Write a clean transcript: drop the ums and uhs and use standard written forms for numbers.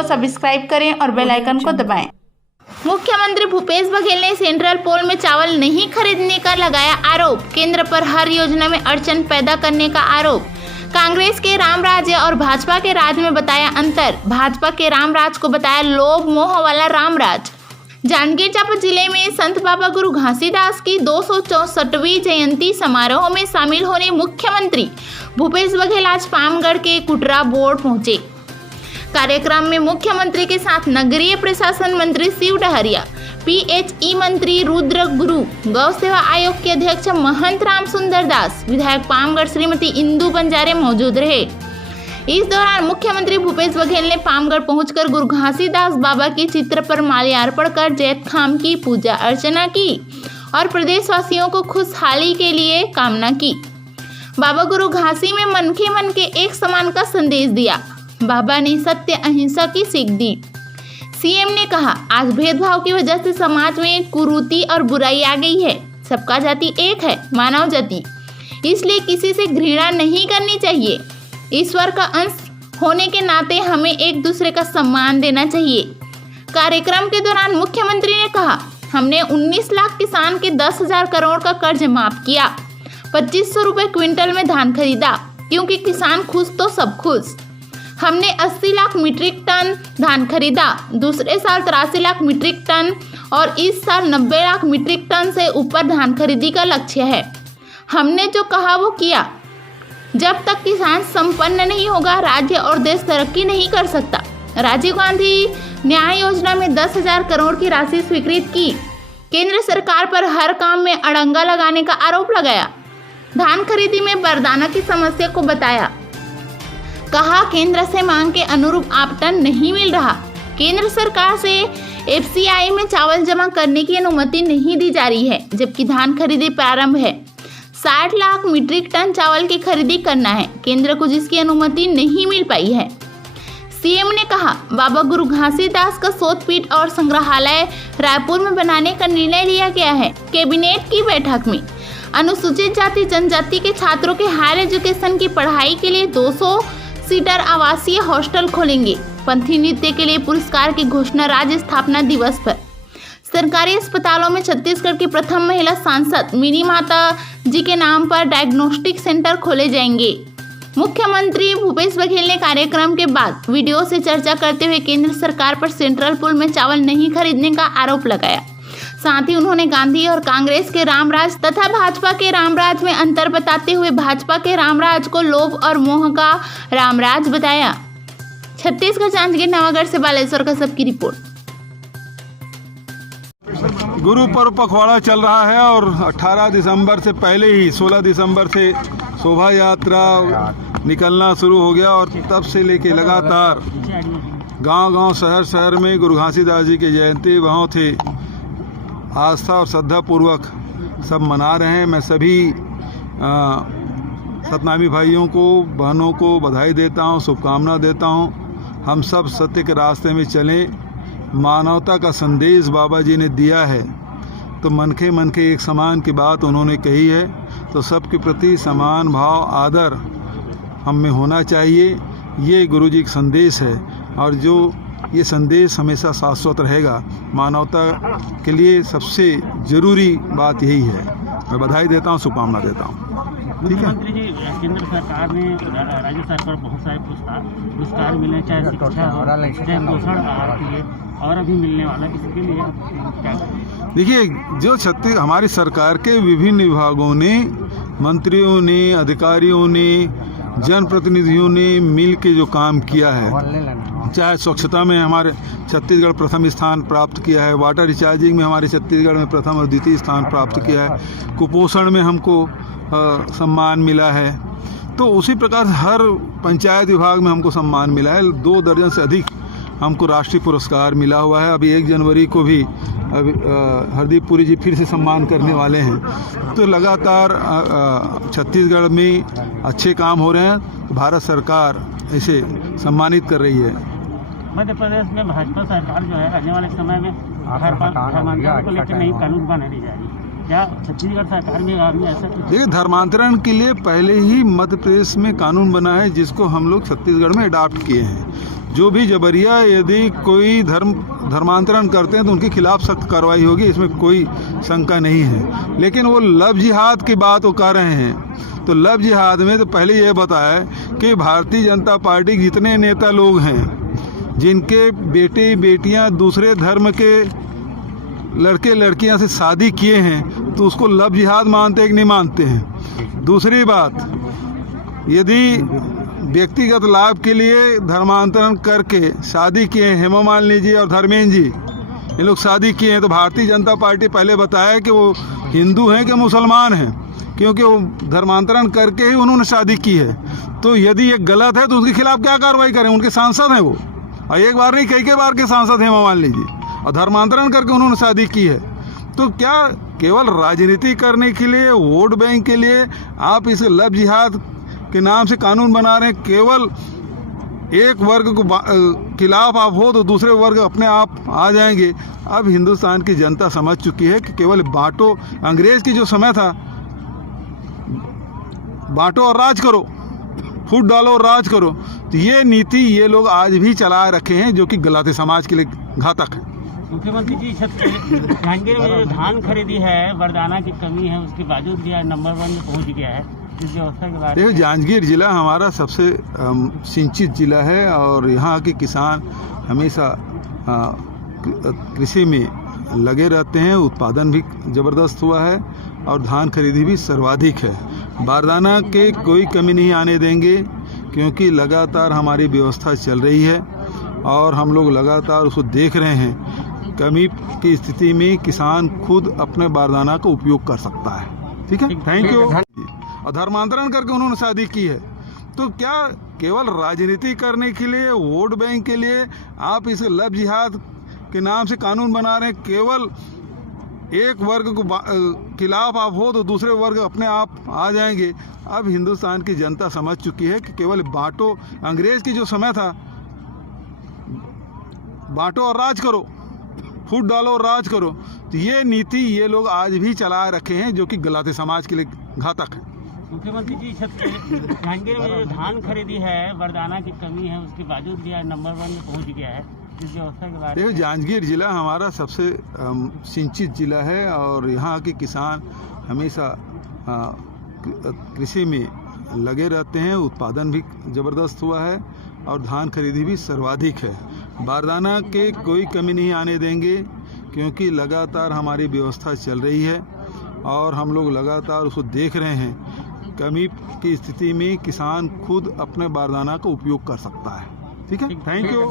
को सब्सक्राइब करें और बेल आइकन को दबाएं। मुख्यमंत्री भूपेश बघेल ने सेंट्रल पोल में चावल नहीं खरीदने का लगाया आरोप। केंद्र पर हर योजना में अड़चन पैदा करने का आरोप। कांग्रेस के राम राज्य और भाजपा के राज में बताया अंतर। भाजपा के राम राज को बताया लोभ मोह वाला राम राज। जांजगीर चांपा जिले में संत बाबा गुरु घासीदास की 264वीं जयंती समारोह में शामिल होने मुख्यमंत्री भूपेश बघेल आज पामगढ़ के कुटरा बोर्ड पहुंचे। कार्यक्रम में मुख्यमंत्री के साथ नगरीय प्रशासन मंत्री शिव डहरिया, पीएचई मंत्री रुद्र गुरु, गौ सेवा आयोग के अध्यक्ष महंत राम सुंदर दास, विधायक पामगढ़ श्रीमती इंदु बंजारे मौजूद रहे। इस दौरान मुख्यमंत्री भूपेश बघेल ने पामगढ़ पहुंचकर गुरु घासीदास बाबा के चित्र पर माल्यार्पण कर जैत खाम की पूजा अर्चना की और प्रदेशवासियों को खुशहाली के लिए कामना की। बाबा गुरु घासी में मन के एक समान का संदेश दिया। बाबा ने सत्य अहिंसा की सीख दी। सीएम ने कहा, आज भेदभाव की वजह से समाज में कुरीति और बुराई आ गई है। सबका जाति एक है, मानव जाति, इसलिए किसी से घृणा नहीं करनी चाहिए। ईश्वर का अंश होने के नाते हमें एक दूसरे का सम्मान देना चाहिए। कार्यक्रम के दौरान मुख्यमंत्री ने कहा, हमने 19 लाख किसान के 10,000 करोड़ का कर्ज माफ किया। 2500 रुपये क्विंटल में धान खरीदा, क्योंकि किसान खुश तो सब खुश। हमने 80 लाख मीट्रिक टन धान खरीदा। दूसरे साल 83 लाख मीट्रिक टन और इस साल 90 लाख मीट्रिक टन से ऊपर धान खरीदी का लक्ष्य है। हमने जो कहा वो किया। जब तक किसान संपन्न नहीं होगा, राज्य और देश तरक्की नहीं कर सकता। राजीव गांधी न्याय योजना में 10,000 करोड़ की राशि स्वीकृत की। केंद्र सरकार पर हर काम में अड़ंगा लगाने का आरोप लगाया। धान खरीदी में बरदाना की समस्या को बताया। कहा, केंद्र से मांग के अनुरूप आवंटन नहीं मिल रहा। केंद्र सरकार से एफसीआई में चावल जमा करने की अनुमति नहीं दी जा रही है, जबकि धान खरीदी प्रारंभ है। 60 लाख मीट्रिक टन चावल की खरीदी करना है, केंद्र को जिसकी अनुमति नहीं मिल पाई है। सीएम ने कहा, बाबा गुरु घासीदास का शोधपीठ और संग्रहालय रायपुर में बनाने का निर्णय लिया गया है। कैबिनेट की बैठक में अनुसूचित जाति जनजाति के छात्रों के हायर एजुकेशन की पढ़ाई के लिए 200 सीटर आवासीय हॉस्टल खोलेंगे। पंथी नृत्य के लिए पुरस्कार की घोषणा राज्य स्थापना दिवस पर। सरकारी अस्पतालों में छत्तीसगढ़ की प्रथम महिला सांसद मिनी माता जी के नाम पर डायग्नोस्टिक सेंटर खोले जाएंगे। मुख्यमंत्री भूपेश बघेल ने कार्यक्रम के बाद वीडियो से चर्चा करते हुए केंद्र सरकार पर सेंट्रल पूल में चावल नहीं खरीदने का आरोप लगाया। साथ ही उन्होंने गांधी और कांग्रेस के रामराज तथा भाजपा के रामराज में अंतर बताते हुए भाजपा के रामराज को लोभ और मोह का रामराज बताया। छत्तीसगढ़ जांजगीर नवागढ़ से बालेश्वर का सबकी रिपोर्ट। गुरु पर्व पखवाड़ा चल रहा है और 18 दिसंबर से पहले ही 16 दिसंबर से शोभा यात्रा निकलना शुरू हो गया और तब से लेके लगातार गांव-गांव शहर में गुरु घासीदास जी की जयंती वहाँ थे आस्था और श्रद्धा पूर्वक सब मना रहे हैं। मैं सभी सतनामी भाइयों को, बहनों को बधाई देता हूँ, शुभकामना देता हूँ। हम सब सत्य के रास्ते में चलें। मानवता का संदेश बाबा जी ने दिया है, तो मन के एक समान की बात उन्होंने कही है, तो सबके प्रति समान भाव आदर हम में होना चाहिए। ये गुरु जी का संदेश है और जो ये संदेश हमेशा शाश्वत रहेगा। मानवता के लिए सबसे ज़रूरी बात यही है। मैं बधाई देता हूँ, शुभकामना देता हूँ। ठीक है। मुख्यमंत्री जी, केंद्र सरकार ने राज्य सरकार को बहुत सारे पुरस्कार मिले, चाहे शिक्षा, चाहे पोषण आहार के लिए, और अभी मिलने वाला इसके लिए क्या? देखिए, जो हमारी सरकार के विभिन्न विभागों ने, मंत्रियों ने, अधिकारियों ने, जनप्रतिनिधियों ने मिल के जो काम किया है, चाहे स्वच्छता में हमारे छत्तीसगढ़ प्रथम स्थान प्राप्त किया है, वाटर रिचार्जिंग में हमारे छत्तीसगढ़ में प्रथम और द्वितीय स्थान प्राप्त किया है, कुपोषण में हमको सम्मान मिला है, तो उसी प्रकार हर पंचायत विभाग में हमको सम्मान मिला है। 2 दर्जन से अधिक हमको राष्ट्रीय पुरस्कार मिला हुआ है। अभी 1 जनवरी को भी हरदीप पुरी जी फिर से सम्मान करने वाले हैं। तो लगातार छत्तीसगढ़ में अच्छे काम हो रहे हैं। भारत सरकार इसे सम्मानित कर रही है। मध्य प्रदेश में भाजपा सरकार जो है आने वाले समय में धर्मांतरण को लेकर नई कानून बनाने जा रही है, क्या छत्तीसगढ़ सरकार में अभी ऐसा? देखिए, धर्मांतरण के लिए पहले ही मध्य प्रदेश में कानून बना है, जिसको हम लोग छत्तीसगढ़ में अडॉप्ट किए हैं। जो भी जबरिया यदि कोई धर्मांतरण करते हैं तो उनके खिलाफ सख्त कार्रवाई होगी, इसमें कोई शंका नहीं है। लेकिन वो लव जिहाद की बात वो कर रहे हैं, तो लव जिहाद में तो पहले ये बताया कि भारतीय जनता पार्टी के जितने नेता लोग हैं जिनके बेटे बेटियां दूसरे धर्म के लड़के लड़कियां से शादी किए हैं तो उसको लव जिहाद मानते हैं कि नहीं मानते हैं। दूसरी बात, यदि व्यक्तिगत लाभ के लिए धर्मांतरण करके शादी किए हैं, हेमा मालिनी जी और धर्मेंद्र जी ये लोग शादी किए हैं, तो भारतीय जनता पार्टी पहले बताया कि वो हिंदू हैं कि मुसलमान हैं, क्योंकि वो धर्मांतरण करके ही उन्होंने शादी की है। तो यदि ये गलत है तो उसके खिलाफ क्या कार्रवाई करें? उनके सांसद हैं वो, और एक बार नहीं कई बार के सांसद हैं हेमा मालिनी जी, और धर्मांतरण करके उन्होंने शादी की है। तो क्या केवल राजनीति करने के लिए, वोट बैंक के लिए आप इस लव जिहाद के नाम से कानून बना रहे हैं? केवल एक वर्ग को खिलाफ आप हो तो दूसरे वर्ग अपने आप आ जाएंगे। अब हिंदुस्तान की जनता समझ चुकी है कि केवल बांटो, अंग्रेज की जो समय था बांटो और राज करो, फूट डालो और राज करो, तो ये नीति ये लोग आज भी चला रखे हैं, जो कि गलत है, समाज के लिए घातक है। मुख्यमंत्री जी जांजगीर में जो धान खरीदी है, वरदाना की कमी है, उसके बावजूद भी नंबर 1 में पहुंच गया है। इस व्यवस्था के बारे में जांजगीर जिला हमारा सबसे सिंचित जिला है और यहाँ के किसान हमेशा कृषि में लगे रहते हैं। उत्पादन भी ज़बरदस्त हुआ है और धान खरीदी भी सर्वाधिक है। बारदाना के कोई कमी नहीं आने देंगे, क्योंकि लगातार हमारी व्यवस्था चल रही है और हम लोग लगातार उसको देख रहे हैं। कमी की स्थिति में किसान खुद अपने बारदाना का उपयोग कर सकता है। ठीक है, थैंक यू। और धर्मांतरण करके उन्होंने शादी की है, तो क्या केवल राजनीति करने के लिए, वोट बैंक के लिए आप इस लव जिहाद के नाम से कानून बना रहे हैं? केवल एक वर्ग को खिलाफ आप हो तो दूसरे वर्ग अपने आप आ जाएंगे। अब हिंदुस्तान की जनता समझ चुकी है कि केवल बांटो, अंग्रेज की जो समय था बांटो और राज करो, फूट डालो और राज करो, तो ये नीति ये लोग आज भी चला रखे हैं, जो कि गलत है, समाज के लिए घातक है। मुख्यमंत्री जी जांजगीर में जो धान खरीदी है, वरदाना की कमी है, उसके बावजूद भी नंबर 1 में पहुंच गया है। इस व्यवस्था के बारे में जांजगीर जिला हमारा सबसे सिंचित जिला है और यहाँ के किसान हमेशा कृषि में लगे रहते हैं। उत्पादन भी ज़बरदस्त हुआ है और धान खरीदी भी सर्वाधिक है। बारदाना के कोई कमी नहीं आने देंगे, क्योंकि लगातार हमारी व्यवस्था चल रही है और हम लोग लगातार उसको देख रहे हैं। कमी की स्थिति में किसान खुद अपने बारदाना का उपयोग कर सकता है। ठीक है, थैंक यू।